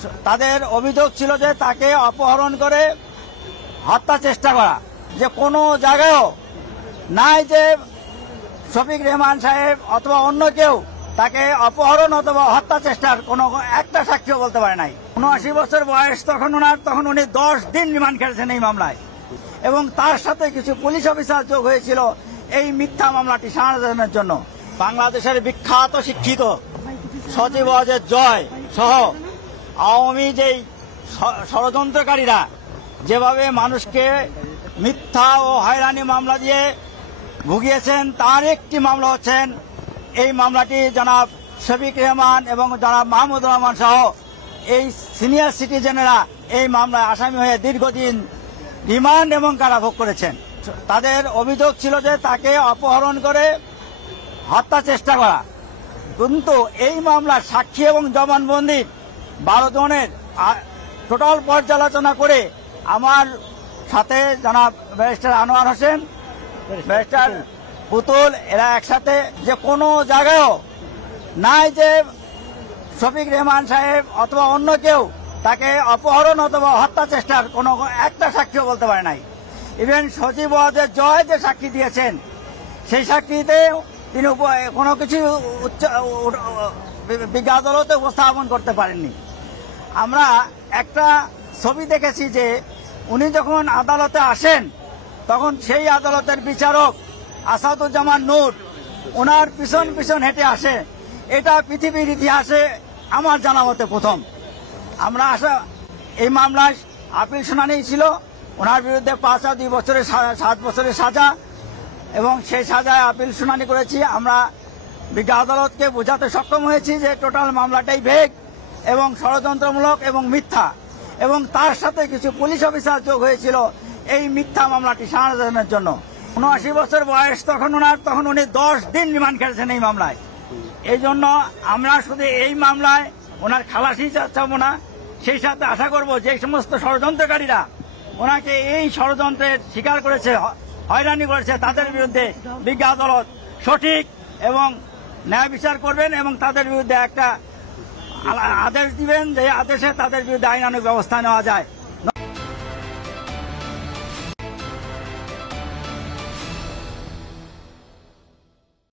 তাদের অভিযোগ ছিল যে তাকে অপহরণ করে হত্যা চেষ্টা করা, যে কোনো জায়গায়ও নাই যে শফিক রেহমান সাহেব অথবা অন্য কেউ তাকে অপহরণ অথবা হত্যা চেষ্টার কোনো একটা সাক্ষীও বলতে পারে নাই। ৭৯ বছর বয়স তখন উনি 10 দিন রিমান্ড খেটেছেন এই মামলায়, এবং তার সাথে কিছু পুলিশ অফিসার যোগ হয়েছিল এই মিথ্যা মামলাটি সাজানোর জন্য। বাংলাদেশের বিখ্যাত শিক্ষিত সজীব ওয়াজেদ জয় সহ আওয়ামী যেই ষড়যন্ত্রকারীরা যেভাবে মানুষকে মিথ্যা ও হয়রানি মামলা দিয়ে ভুগিয়েছেন, তার একটি মামলা হচ্ছেন এই মামলাটি জনাব শফিক রেহমান এবং জনাব মাহমুদুর রহমান সহ এই সিনিয়র সিটিজেনেরা এই মামলায় আসামি হয়ে দীর্ঘদিন রিমান্ড এবং কারাভোগ করেছেন। তাদের অভিযোগ ছিল যে তাকে অপহরণ করে হত্যা চেষ্টা করা, কিন্তু এই মামলার সাক্ষী এবং জবানবন্দির 12 জনের টোটাল পর্যালোচনা করে আমার সাথে জনাব ব্যারিস্টার আনোয়ার হোসেন, ব্যারিস্টার পুতুল, এরা একসাথে যে কোনো জায়গায়ও নাই যে শফিক রেহমান সাহেব অথবা অন্য কেউ তাকে অপহরণ অথবা হত্যা চেষ্টার কোনো একটা সাক্ষীও বলতে পারে নাই। ইভেন সজীব ওয়াজেদ জয় যে সাক্ষী দিয়েছেন সেই সাক্ষীতে তিনি কোনো কিছু বিজ্ঞ আদালতে উপস্থাপন করতে পারেননি। আমরা একটা ছবি দেখেছি যে উনি যখন আদালতে আসেন তখন সেই আদালতের বিচারক আসাদুজ্জামান নূর ওনার পিছন পিছন হেঁটে আসে। এটা পৃথিবীর ইতিহাসে আমার জানা মতে প্রথম। আমরা এই মামলায় আপিল শুনানি ছিল, ওনার বিরুদ্ধে 5 আর 2 বছরের 7 বছরের সাজা, এবং সেই সাজায় আপিল শুনানি করেছি। আমরা বিজ্ঞ আদালতকে বোঝাতে সক্ষম হয়েছি যে টোটাল মামলাটাই ভেগ এবং ষড়যন্ত্রমূলক এবং মিথ্যা, এবং তার সাথে কিছু পুলিশ অফিসার যোগ হয়েছিল এই মিথ্যা মামলাটি সাজানোর জন্য। ৭৯ বছর বয়স তখন উনি 10 দিন রিমান্ড খেটেছেন এই মামলায়। এই জন্য আমরা শুধু এই মামলায় ওনার খালাসি চাচ্ছাবো না, সেই সাথে আশা করব যে সমস্ত ষড়যন্ত্রকারীরা ওনাকে এই ষড়যন্ত্রের শিকার করেছে, হয়রানি করেছে, তাদের বিরুদ্ধে বিজ্ঞ আদালত সঠিক এবং ন্যায় বিচার করবেন এবং তাদের বিরুদ্ধে একটা আদেশ দিবেন, যে আদেশে তাদের বিরুদ্ধে আইনানুগ ব্যবস্থা নেওয়া যায়।